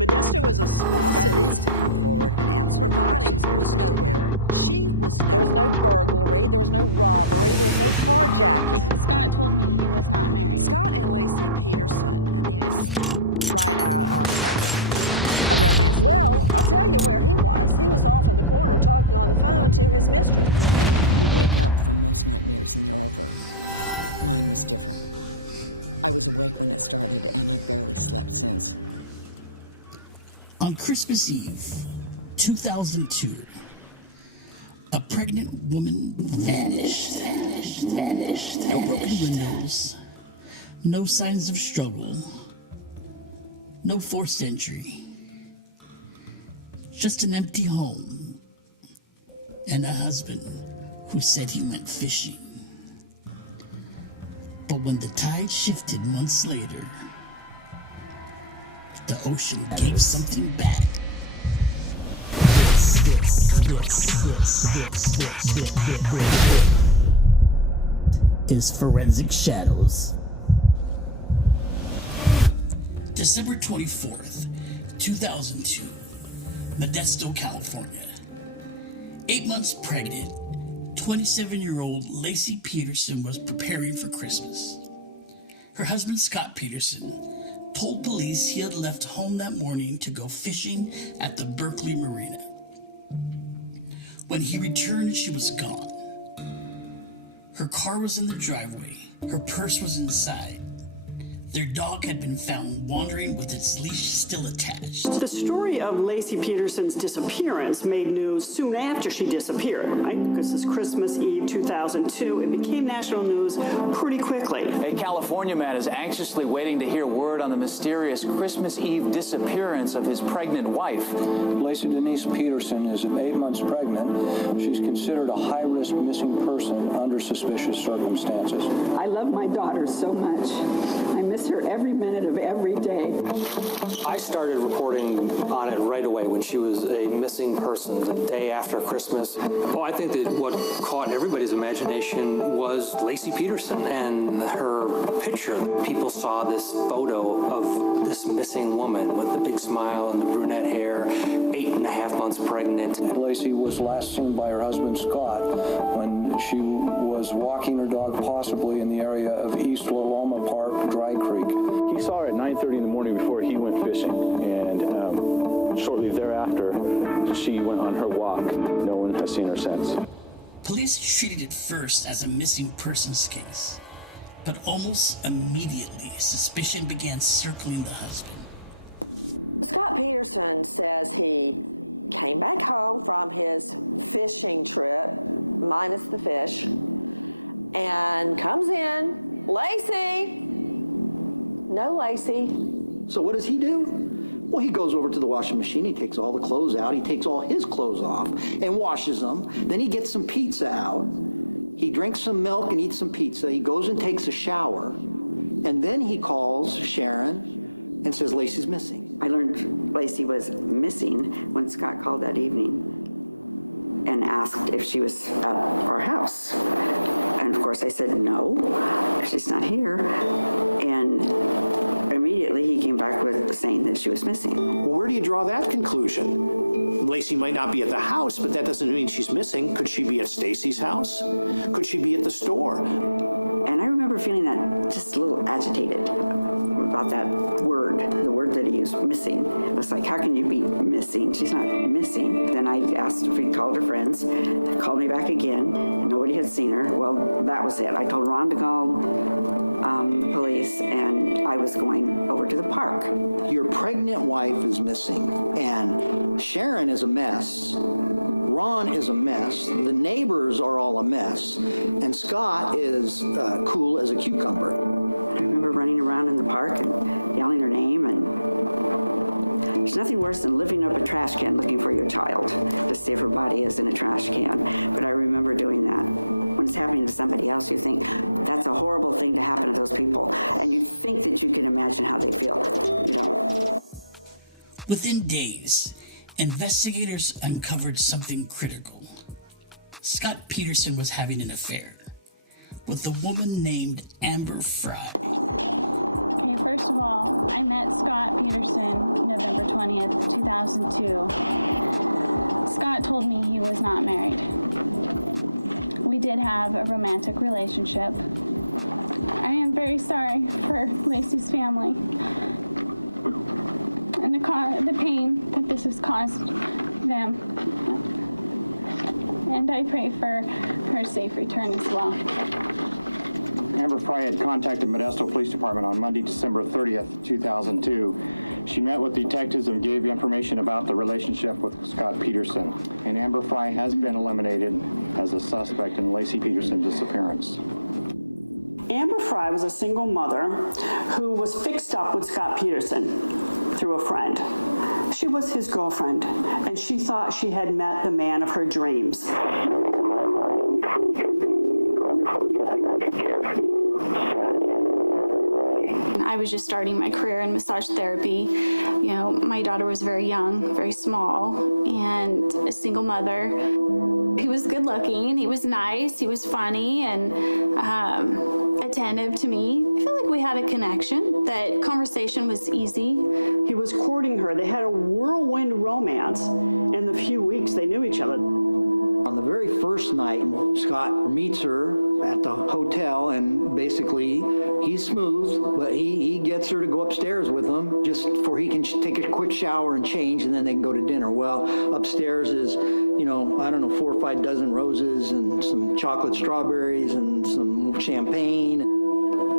Modesto is a small Scott city. needs to come forward and answer Her the body questions there. was nowhere. She was nowhere. There was no burglary, there was no robbery, there was no carjacking. Scott told me he was not married. Scott and Laci Peterson, I mean, it's right out of a romance. Well, I'll tell you where he was. He was off in the corner talking on the phone to his mistress. You wake up from most nightmares and they're over. Mine was different. I was awake when it started and I've barely slept since. On Christmas Eve, 2002, a pregnant woman vanished. No broken windows, no signs of struggle, no forced entry. Just an empty home and a husband who said he went fishing. But when the tide shifted months later, the ocean gave something back. This is Forensic Shadows. December 24th, 2002, Modesto, California. 8 months pregnant, 27-year-old Laci Peterson was preparing for Christmas. Her husband, Scott Peterson, told police he had left home that morning to go fishing at the Berkeley Marina. When he returned, she was gone. Her car was in the driveway. Her purse was inside. Their dog had been found wandering with its leash still attached. The story of Laci Peterson's disappearance made news soon after she disappeared, right? Because it's Christmas Eve 2002. It became national news pretty quickly. A California man is anxiously waiting to hear word on the mysterious Christmas Eve disappearance of his pregnant wife. Laci Denise Peterson is 8 months pregnant. She's considered a high-risk missing person under suspicious circumstances. I love my daughter so much. I miss her every minute of every day. I started reporting on it right away when she was a missing person the day after Christmas. Well, I think that what caught everybody's imagination was Laci Peterson and her picture. People saw this photo of this missing woman with the big smile and the brunette hair, 8.5 months pregnant. Laci was last seen by her husband Scott when she was walking her dog possibly in the area of East La Loma Park, Dry Creek. He saw her at 9:30 in the morning before he went fishing, and shortly thereafter, she went on her walk. No one has seen her since. Police treated it first as a missing persons case, but almost immediately, suspicion began circling the husband. Scott Peterson says he came back home from his fishing trip, minus the fish, and comes in, Laci. No Laci. So what does he do? Well, he goes over to the washing machine, he takes all the clothes out, he takes all his clothes off and washes them. Then he gets some pizza out. He drinks some milk and eats some pizza. He goes and takes a shower. And then he calls Sharon and says Laci's missing. I learned Laci was missing when Scott called that evening and asked if she was at our house. And of course I said, no, she's not here. And immediately he came back with saying that she was missing. Well, where do you draw that conclusion? Laci might not be at the house, but that doesn't mean she's missing. Could she be at Stacy's house? Could she be at the store? And I remember feeling that just a little agitated about that word, the word that he used, missing. It was like, how can you be missing? She's not missing. Then I asked if he'd called her friends, called me back again. Nobody had seen her. Well, that was it. I told Ron to call police, and I was going over to the park. Your pregnant wife is missing, and Sharon is a mess. Ron is a mess. The neighbors are all a mess. And Scott is cool as a cucumber. I remember running around in the park and yelling her name, and there's nothing worse than lifting up a trash can looking for your child to see if her body is in a trash can. But I remember doing that. When it's happening to somebody else, you think, that's a horrible thing to happen to those people. And you think that you can imagine how they feel. You don't. Within days, investigators uncovered something critical. Scott Peterson was having an affair with a woman named Amber Fry. Okay, first First of all, I met Scott Peterson November 20th, 2002. Scott told me he was not married. We did have a romantic relationship. I am very sorry for Lacey's family and the pain that this has caused them. And I pray for her safe return as well. Amber Frey had contacted Modesto Police Department on Monday, December 30th, 2002. She met with detectives and gave information about the relationship with Scott Peterson. And Amber Frey has been eliminated as a suspect in Lacey Peterson's disappearance. Amber Frey was a single mother who was fixed up with Scott Peterson through a friend. She was his girlfriend, and she thought she had met the man of her dreams. I was just starting my career in massage therapy. You know, my daughter was very young, very small, and a single mother. He was good looking, he was nice, he was funny, and attentive to me. I feel like we had a connection, that conversation was easy. He was courting her. They had a whirlwind romance in the few weeks they knew each other. On the very first night, Scott meets her at the hotel, and basically he's smooth, but he gets her to go upstairs with him just for he can take a quick shower and change, and then they can go to dinner. Well, upstairs is, you know, I don't know, 4 or 5 dozen roses and some chocolate strawberries and some champagne.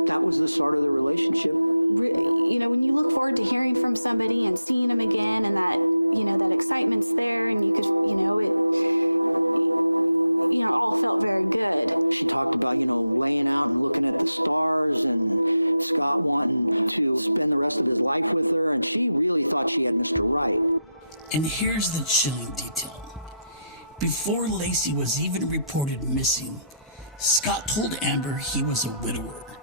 That was the start of the relationship. You know, when you look forward to hearing from somebody and seeing them again, and that, you know, that excitement's there, and you could, you know, it, you know, all felt very good. She talked about, you know, laying out and looking at the stars, and Scott wanting to spend the rest of his life with her, and she really thought she had Mr. Right. And here's the chilling detail. Before Lacey was even reported missing, Scott told Amber he was a widower.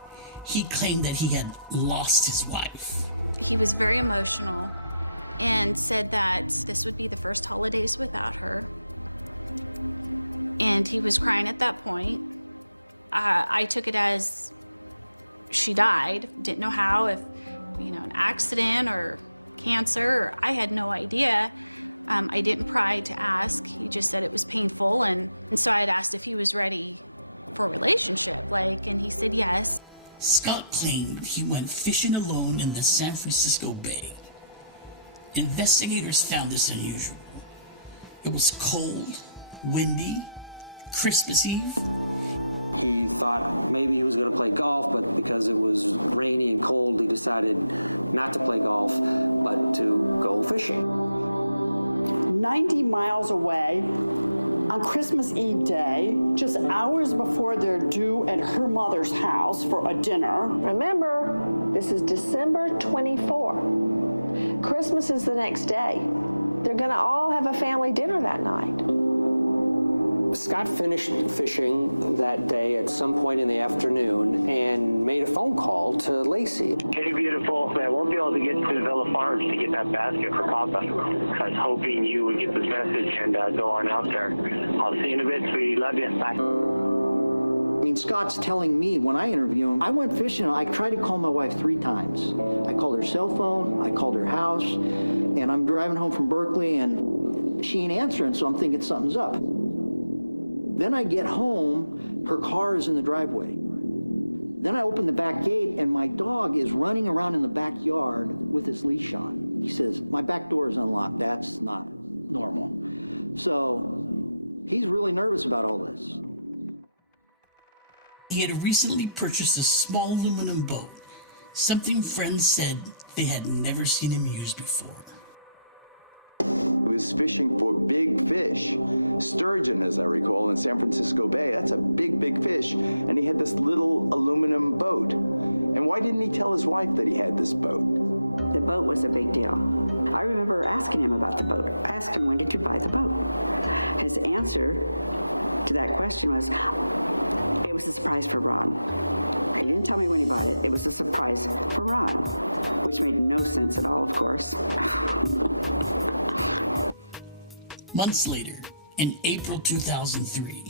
He claimed that he had lost his wife. He was very emotional and said that this would be the first holidays without her. And he was crying at that point. I took it as she died. Didn't know how, if, you know, an accident or cancer. I had no idea. I didn't pry to ask. He just said it was painful. And so I had asked if he was ready for a relationship, and he said yes. Scott claimed he went fishing alone in the San Francisco Bay. Investigators found this unusual. It was cold, windy, Christmas Eve. He thought maybe he was going to play golf, but because it was rainy and cold, he decided not to play golf, but to go fishing. 90 miles away, on Christmas Eve day, just hours before they're due at her mother's house for a dinner. Remember, this is December 24. Christmas is the next day. They're going to all have a family dinner that night. Scott finished fishing that day at some point in the afternoon and made a phone call to Lacey. Hey, beautiful. I won't be able to get to Villa Farms to get that basket for Papa. I was hoping you would get this message and go on out there. I'll see you in a bit, sweetie. Love you. Bye. I mean, Scott's telling me when I interview him, I went fishing. I tried to call my wife 3 times. I called her cell phone, I called her house, and I'm driving home from Berkeley, and she ain't answering, so I'm thinking something's up. Then I get home, her car is in the driveway. Then I open the back gate, and my dog is running around in the backyard with his leash on. He says, my back door is unlocked. That's not normal. So he's really nervous about all this. He had recently purchased a small aluminum boat, something friends said they had never seen him use before. He was fishing for big fish, sturgeon, as I recall, in San Francisco Bay. That's a big, big fish. And he had this little aluminum boat. And why didn't he tell his wife that he had this boat? The boat was a big deal. I remember asking him about the boat. I asked him, when did you buy the boat? His answer to that question was, it was a surprise for Ron. He didn't tell me when he bought it. It was a surprise for Ron, which made no sense at all, of course. Months later, in April 2003,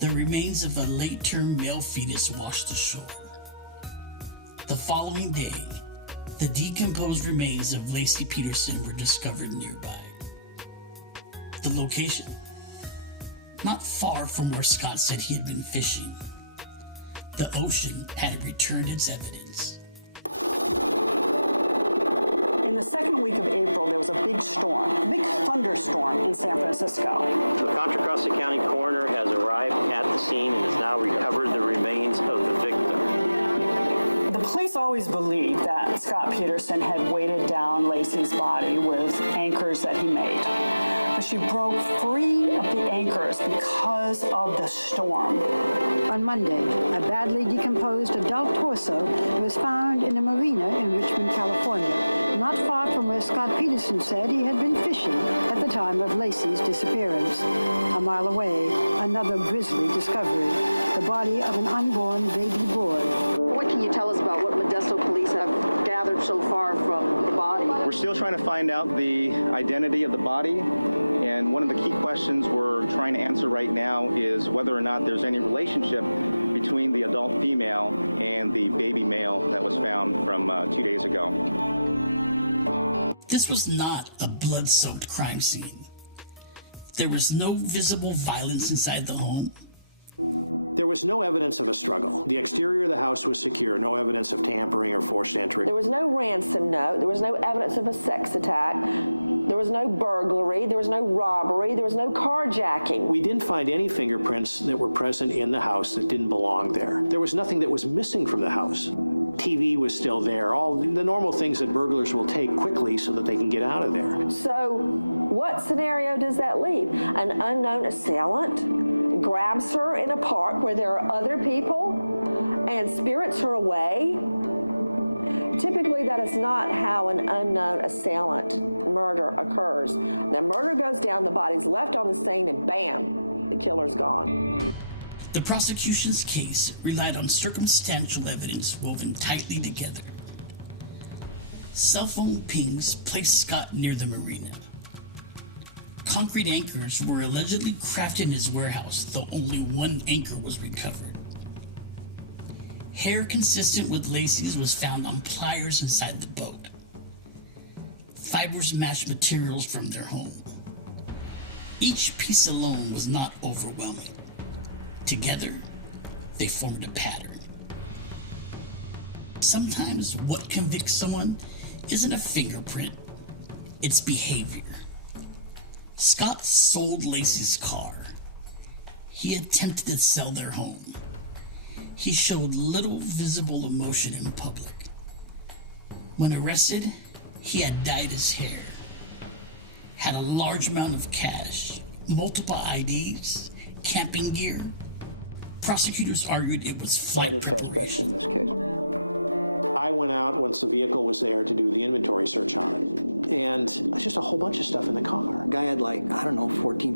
the remains of a late-term male fetus washed ashore. The following day, The decomposed remains of Laci Peterson were discovered nearby. The location? Not far from where Scott said he had been fishing. The ocean had returned its evidence. In the second week of April, there was a big storm, a big thunderstorm in San Francisco. The Contra Costa County coroner has arrived at the scene and has now recovered the remains of the victim. The police always believed that Scott Peterson had weighted down Laci's body with anchors that he made. But she broke free of the anchors because of the storm. On Monday, a badly decomposed adult torso was found in a marina in Richmond, California, not far from where Scott Peterson said he had been fishing at the time of Laci's disappearance. A mile away, another grisly discovery, the body of an unborn baby boy. What can you tell us about what Modesto police have gathered so far from the body? We're still trying to find out the identity of the body, and one of the key questions we're trying to answer right now is whether or not there's any relationship between the adult female and the baby male that was found from 2 days ago. This was not a blood-soaked crime scene. There was no visible violence inside the home. There was no evidence of a struggle. The exterior of the house was secure, no evidence of tampering or forced entry. There was no ransom note. There was no evidence of a sex attack. There was no burglary. There was no robbery. There was no carjacking. We didn't find any fingerprints that were present in the house that didn't belong there. There was nothing that was missing from the house. TV was still there, all the normal things that burglars will take quickly so that they can get out of there. So what scenario does that leave? An unknown assailant grabs her in a park where there are other people and spirits her away? Typically, that is not how an unknown assailant murder occurs. The murder goes down, the body's left on the scene, and bam, the killer's gone. The prosecution's case relied on circumstantial evidence woven tightly together. Cell phone pings placed Scott near the marina. Concrete anchors were allegedly crafted in his warehouse, though only one anchor was recovered. Hair consistent with Laci's was found on pliers inside the boat. Fibers matched materials from their home. Each piece alone was not overwhelming. Together, they formed a pattern. Sometimes what convicts someone isn't a fingerprint, it's behavior. Scott sold Laci's car. He attempted to sell their home. He showed little visible emotion in public. When arrested, he had dyed his hair, had a large amount of cash, multiple IDs, camping gear. Prosecutors argued it was flight preparation. In this case. I went out once the vehicle was there to do the inventory search on it. And it's just a whole bunch of stuff in the car. Guy had $14,000,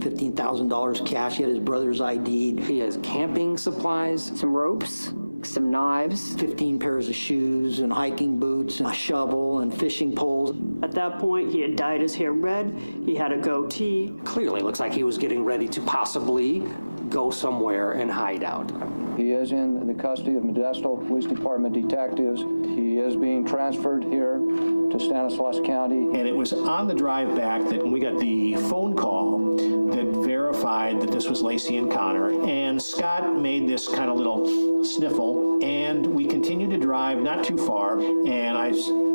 $15,000 cash. He had his brother's ID. He has camping supplies, some ropes, some knives, 15 pairs of shoes and hiking boots and a shovel and fishing poles. At that point, he had dyed his hair red. He had a goatee. Clearly looks like he was getting ready to possibly go somewhere and hide out. He is in the custody of Modesto Police Department detectives. He is being transferred here to Stanislaus County. And it was on the drive back that we got the phone call that verified that this was Laci and Connor. And Scott made this kind of little sniffle, and we continued to drive not too far. And I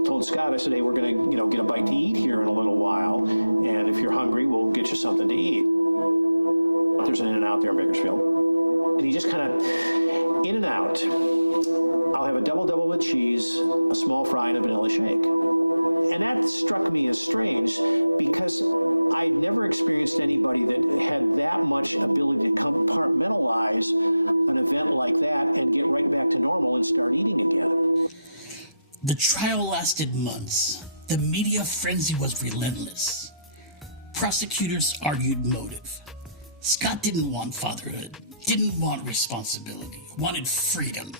told Scott, I said, hey, we're going to get a bite to eat here in a little while. And if you're hungry, we'll get you something to eat. There's an In-N-Out there in Bakersfield. And he just kind of, in and out. I'll have a double with cheese, a small fry, and a vanilla shake. And that struck me as strange because I'd never experienced anybody that had that much ability to compartmentalize an event like that and get right back to normal and start eating again. The trial lasted months. The media frenzy was relentless. Prosecutors argued motive. Scott didn't want fatherhood, didn't want responsibility, wanted freedom.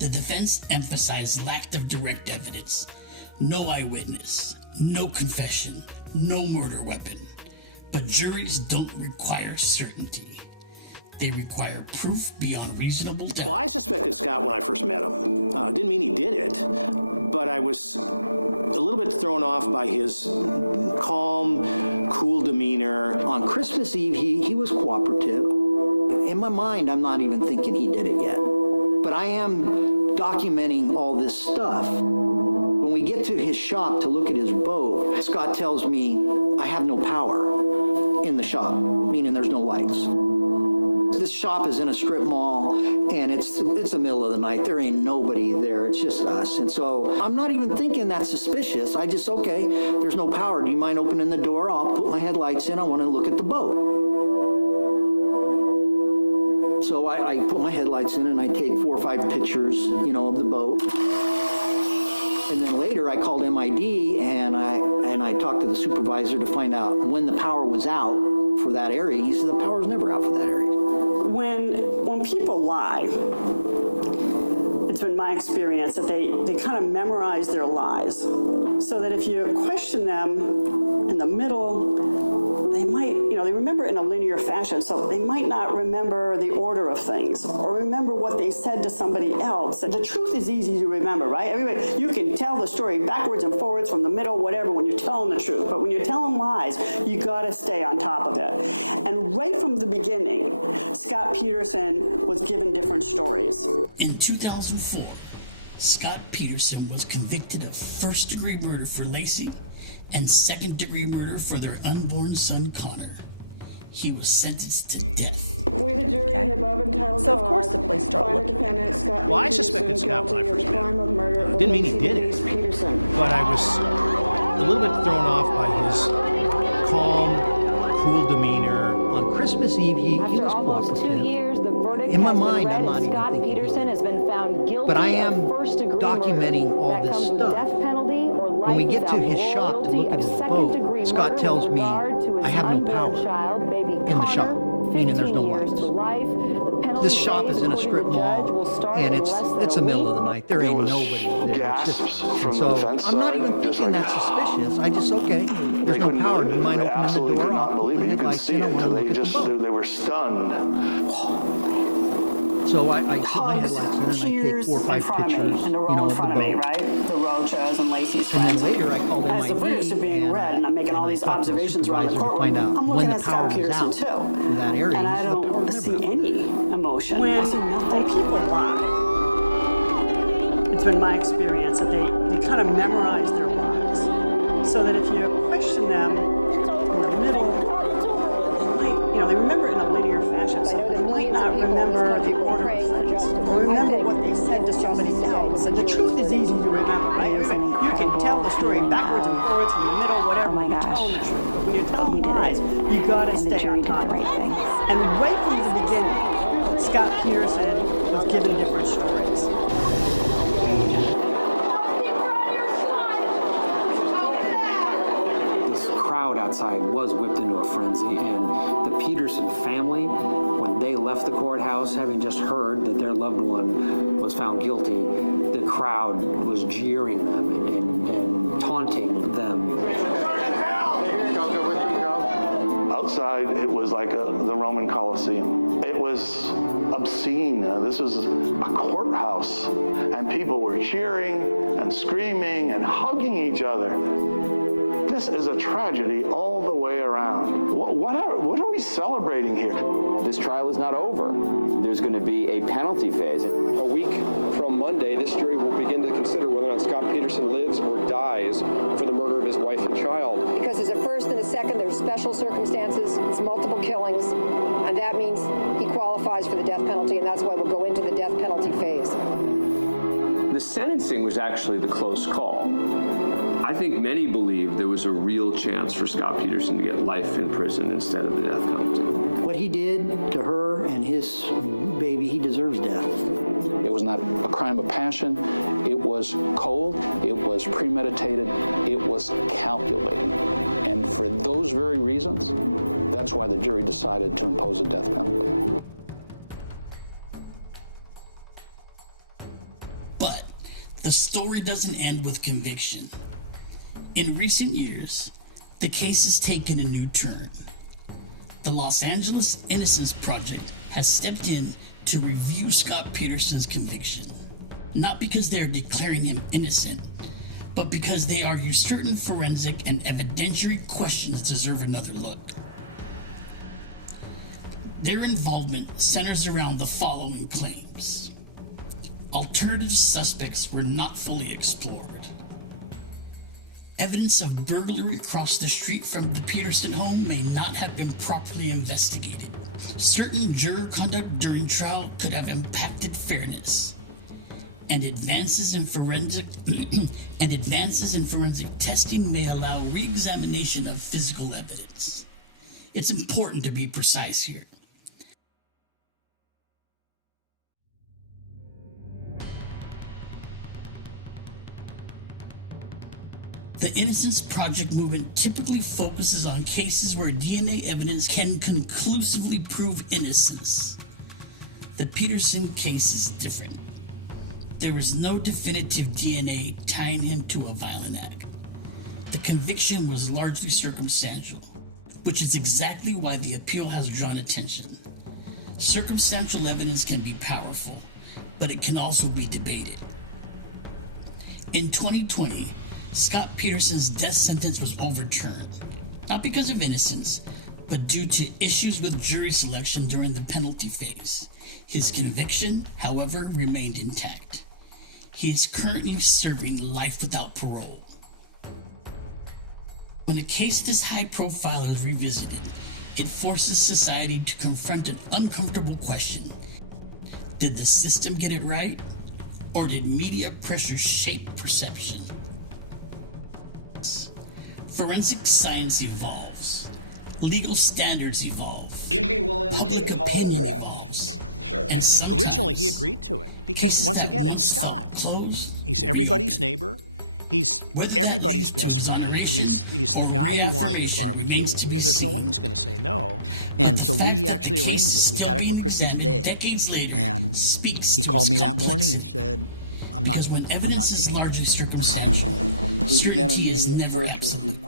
The defense emphasized lack of direct evidence, no eyewitness, no confession, no murder weapon. But juries don't require certainty. They require proof beyond reasonable doubt. Well, I suspected Scott when I first met him. Didn't mean he did it, but I was a little bit thrown off by his calm, cool demeanor. On Christmas Eve, he was cooperative. In my mind, I'm not even thinking he did it yet. But I am documenting all this stuff. When we get to his shop to look at his boat, Scott tells me I have no power in the shop, meaning there's no lights. This shop is in a strip mall, and it's the middle of the night. There ain't nobody there. It's just us. And so I'm not even thinking that's suspicious. I just, okay, there's no power. Do you mind opening the door? I'll put my headlights in. I want to look at the boat. So I put my headlights in, and I take 4 or 5 pictures, of the boat. And then later I called MID, and I talked to the supervisor to find out when the power was out for that area. He said the power was never out for that area. When people lie, it's been my experience that they kind of memorize their lies, so that if you question them in the middle, they might, they remember in a linear fashion, so they might not remember the order of things or remember what they said to somebody else. And the truth is easy to remember, right? Everybody, you can tell the story backwards and forwards, from the middle, whatever, when you're telling the truth. But when you're telling lies, you got to stay on top of it. And right from the beginning, Scott Peterson was given different stories. In 2004, Scott Peterson was convicted of first-degree murder for Lacey and second-degree murder for their unborn son, Connor. He was sentenced to death. We, the jury, in the above entitled So, of course, the police start looking at it. Well, I suspected Scott when I first met him. Didn't mean he did it, but I was a little bit thrown off by his calm, cool demeanor. On Christmas Eve, he was almost 2 years, the verdict in my has been mind, read I'm not and even Scott thinking Peterson has been found guilty But I am of first-degree documenting murder. all That this comes with stuff. death penalty or life When we get to without his shop to royalty look at of his second-degree boat, Scott murder tells with me regard to his I have no unborn power child, baby in the Connor, shop, meaning there's no 15 years lights. to life. The penalty This shop phase, is in a according strip to the judge, will mall, start and in it's less than the a middle week. of the night. There ain't nobody there. It's just, and so I'm not even thinking that's suspicious. I just, okay, there's no power. Do you mind opening the door? I'll put my headlights in. I want to look at the boat. They were stunned. So I put my headlights in, and I take 4 or 5 pictures, in the row in of the front of me, boat. right? The Rochas and Lacey's And friends. then later I called As the MID, verdicts are being read, and I'm making all these talked to the observations around the supervisor to courtroom, find out I'm when looking the at power Scott was Peterson out too. for that area. And He I said the power don't was see never out. any emotion. When I see nothing. When people lie, it's been my experience that they kind of memorize their lies, so that if you question them in the middle, they might, they remember it in a linear fashion, so they might not remember the order of things or remember what they said to somebody else. And the truth is easy to remember, right? You can tell the story backwards and forwards, from the middle, whatever. When you're telling the truth, but when you're telling lies, you got to stay on top of it. And right from the beginning, Scott Peterson was given different stories. This crowd outside was whipped into a frenzy, and the Peterson family, when they left the courthouse, having just heard that their loved one was found guilty, the crowd was jeering them and taunting them. Outside, it was like the Roman Colosseum. It was obscene. This was a courthouse, and people were cheering and screaming and hugging each other. This is a tragedy all the way around. What are we celebrating here? This trial is not over. There's going to be a penalty phase. A week from Monday, this jury will begin to consider whether or not Scott Peterson lives or dies for the murder of his wife and child. Because there's a first and a second, there's special circumstances, it's multiple killings, and that means he qualifies for the death penalty, and that's why we'll go into the death penalty phase. The sentencing was actually the close call. I think many believe there was a real chance for Scott Peterson to get life in prison instead of the death penalty. What he did to her and his baby, he deserves death. It was not a crime of passion. It was cold. It was premeditated. It was calculated. And for those very reasons, that's why the jury decided to impose a death penalty. But the story doesn't end with conviction. In recent years, the case has taken a new turn. The Los Angeles Innocence Project has stepped in to review Scott Peterson's conviction, not because they are declaring him innocent, but because they argue certain forensic and evidentiary questions deserve another look. Their involvement centers around the following claims. Alternative suspects were not fully explored. Evidence of burglary across the street from the Peterson home may not have been properly investigated. Certain juror conduct during trial could have impacted fairness. And advances in forensic testing may allow re-examination of physical evidence. It's important to be precise here. The Innocence Project movement typically focuses on cases where DNA evidence can conclusively prove innocence. The Peterson case is different. There was no definitive DNA tying him to a violent act. The conviction was largely circumstantial, which is exactly why the appeal has drawn attention. Circumstantial evidence can be powerful, but it can also be debated. In 2020, Scott Peterson's death sentence was overturned, not because of innocence, but due to issues with jury selection during the penalty phase. His conviction, however, remained intact. He is currently serving life without parole. When a case this high profile is revisited, it forces society to confront an uncomfortable question. Did the system get it right? Or did media pressure shape perception? Forensic science evolves. Legal standards evolve. Public opinion evolves. And sometimes Originally, he agreed to it because, once again, it's Scott. He's everybody's neighbor. He's everybody's best friend. He's the guy who wanted to barbecue. There's no way he's going to say no. And so we actually arranged it. We had it for Christmas Day. Decades later, and speaks he to called its me that morning and complexity. said, I'm not. Because when evidence is taking largely circumstantial, certainty is never absolute.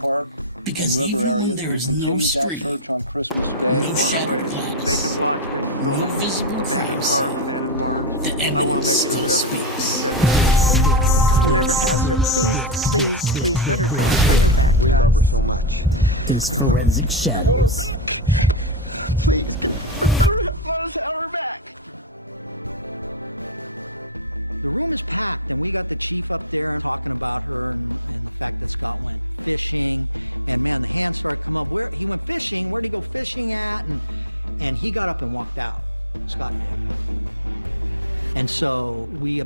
Because even when there is no street, search on Christmas Day. no shattered glass, Vacant lots, vacant buildings, no visible abandoned privacy, cars, abandoned barns. the I want to make evidence sure still that speaks. everything's Whoever has her, please let her go. Bring her back. We guys. love her so much. This forensic shells. Please, let us have her back. The room is packed, and we got the chief up there and talking about her and the fact that Scott went fishing. And man, the hands started coming up. Where he went fishing? Where'd he go fishing at? And he got up and walked out. Scott did. And so we